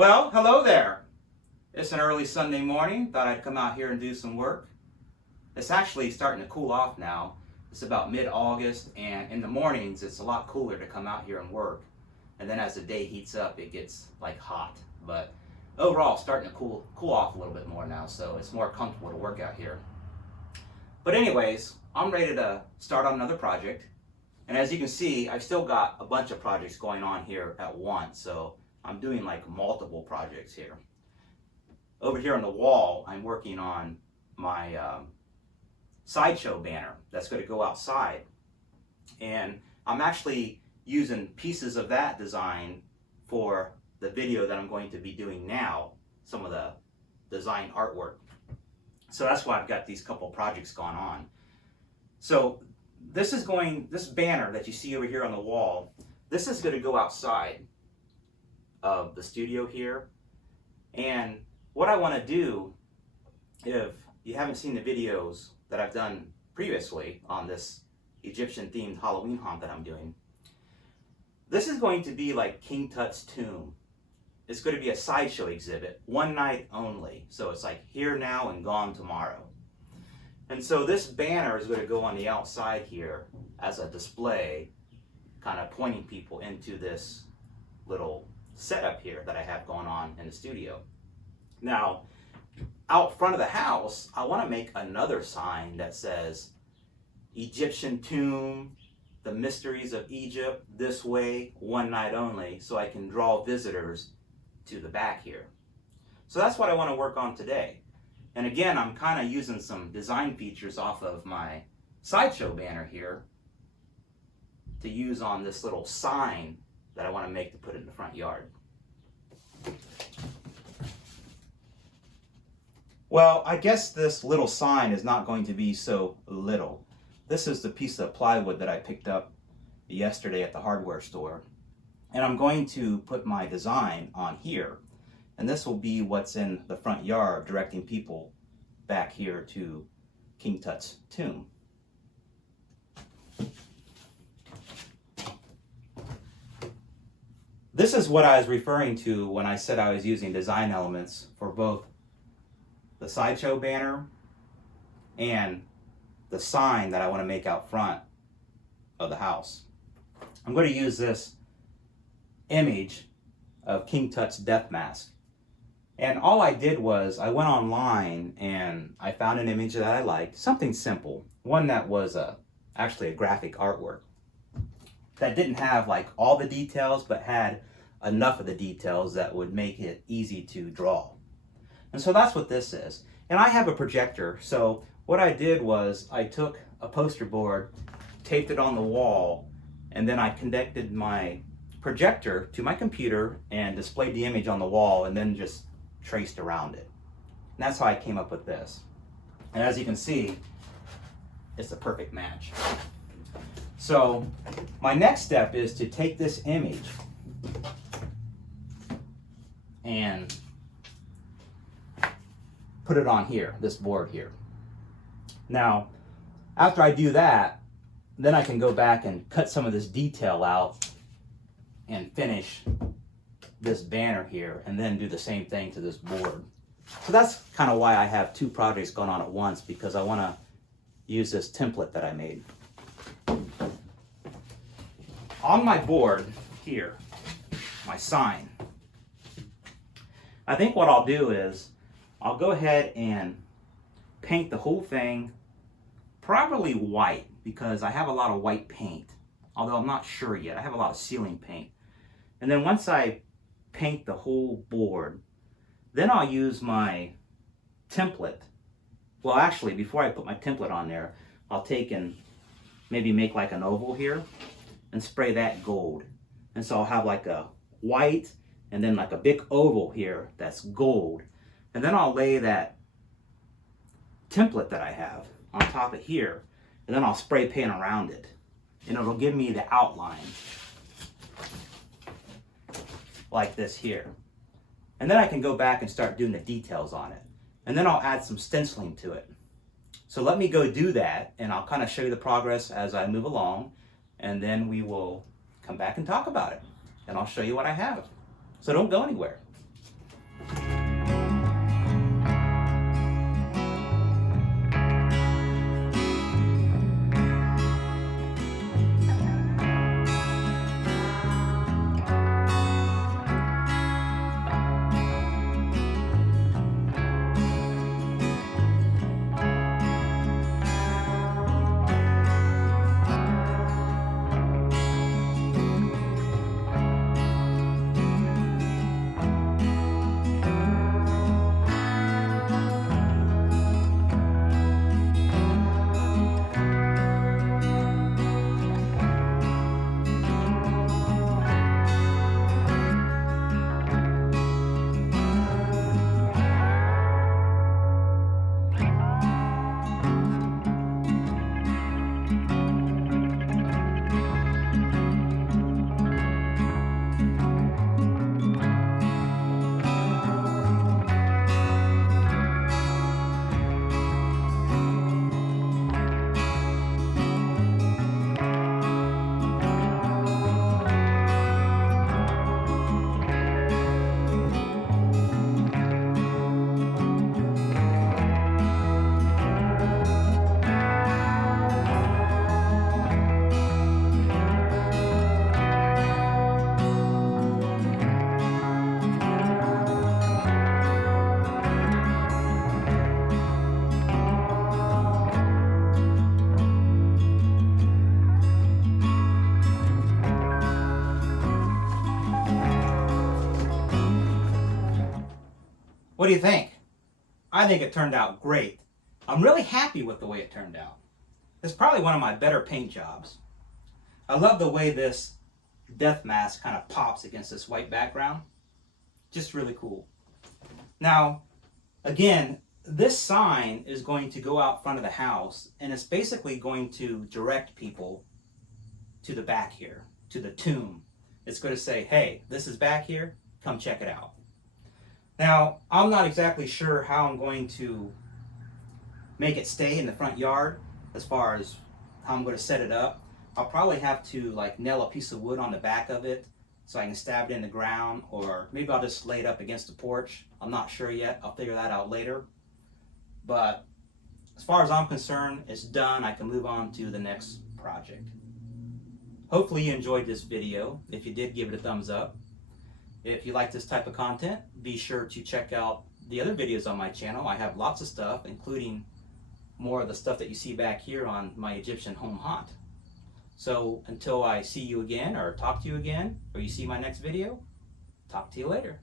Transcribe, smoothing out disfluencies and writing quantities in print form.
Well, hello there. It's an early Sunday morning. Thought I'd come out here and do some work. It's actually starting to cool off now. It's about mid-August, and in the mornings it's a lot cooler to come out here and work. And then as the day heats up, it gets like hot. But overall, it's starting to cool off a little bit more now, so it's more comfortable to work out here. But anyways, I'm ready to start on another project. And as you can see, I've still got a bunch of projects going on here at once, so I'm doing like multiple projects here. Over here on the wall, I'm working on my sideshow banner that's going to go outside. And I'm actually using pieces of that design for the video that I'm going to be doing now, some of the design artwork. So that's why I've got these couple projects going on. So this banner that you see over here on the wall, this is going to go outside of the studio here. And what I want to do, if you haven't seen the videos that I've done previously on this Egyptian themed Halloween haunt that I'm doing, this is going to be like King Tut's tomb. It's going to be a sideshow exhibit, one night only. So it's like here now and gone tomorrow. And so this banner is going to go on the outside here as a display, kind of pointing people into this little setup here that I have going on in the studio. Now, out front of the house, I want to make another sign that says Egyptian tomb, the mysteries of Egypt, this way, one night only, so I can draw visitors to the back here. So that's what I want to work on today. And again, I'm kind of using some design features off of my sideshow banner here to use on this little sign that I want to make to put in the front yard. Well, I guess this little sign is not going to be so little. This is the piece of plywood that I picked up yesterday at the hardware store. And I'm going to put my design on here. And this will be what's in the front yard, directing people back here to King Tut's tomb. This is what I was referring to when I said I was using design elements for both the sideshow banner and the sign that I want to make out front of the house. I'm going to use this image of King Tut's death mask. And all I did was I went online and I found an image that I liked, something simple, one that was actually a graphic artwork that didn't have like all the details but had enough of the details that would make it easy to draw. And so that's what this is. And I have a projector, so what I did was I took a poster board, taped it on the wall, and then I connected my projector to my computer and displayed the image on the wall and then just traced around it. And that's how I came up with this. And as you can see, it's a perfect match. So my next step is to take this image and put it on here, this board here. Now, after I do that, then I can go back and cut some of this detail out and finish this banner here, and then do the same thing to this board. So that's kind of why I have two projects going on at once, because I want to use this template that I made. On my board here, my sign, I think what I'll do is I'll go ahead and paint the whole thing probably white, because I have a lot of white paint, although I'm not sure yet. I have a lot of ceiling paint. And then once I paint the whole board, then I'll use my template. Well, actually, before I put my template on there, I'll take and maybe make like an oval here and spray that gold. And so I'll have like a white and then like a big oval here that's gold. And then I'll lay that template that I have on top of here, and then I'll spray paint around it. And it'll give me the outline like this here. And then I can go back and start doing the details on it. And then I'll add some stenciling to it. So let me go do that, and I'll kind of show you the progress as I move along, and then we will come back and talk about it. And I'll show you what I have. So don't go anywhere. What do you think? I think it turned out great. I'm really happy with the way it turned out. It's probably one of my better paint jobs. I love the way this death mask kind of pops against this white background. Just really cool. Now, again, this sign is going to go out front of the house, and it's basically going to direct people to the back here, to the tomb. It's going to say, hey, this is back here, come check it out. Now, I'm not exactly sure how I'm going to make it stay in the front yard as far as how I'm going to set it up. I'll probably have to like nail a piece of wood on the back of it so I can stab it in the ground, or maybe I'll just lay it up against the porch. I'm not sure yet. I'll figure that out later. But as far as I'm concerned, it's done. I can move on to the next project. Hopefully you enjoyed this video. If you did, give it a thumbs up. If you like this type of content, be sure to check out the other videos on my channel. I have lots of stuff, including more of the stuff that you see back here on my Egyptian home haunt. So until I see you again, or talk to you again, or you see my next video, talk to you later.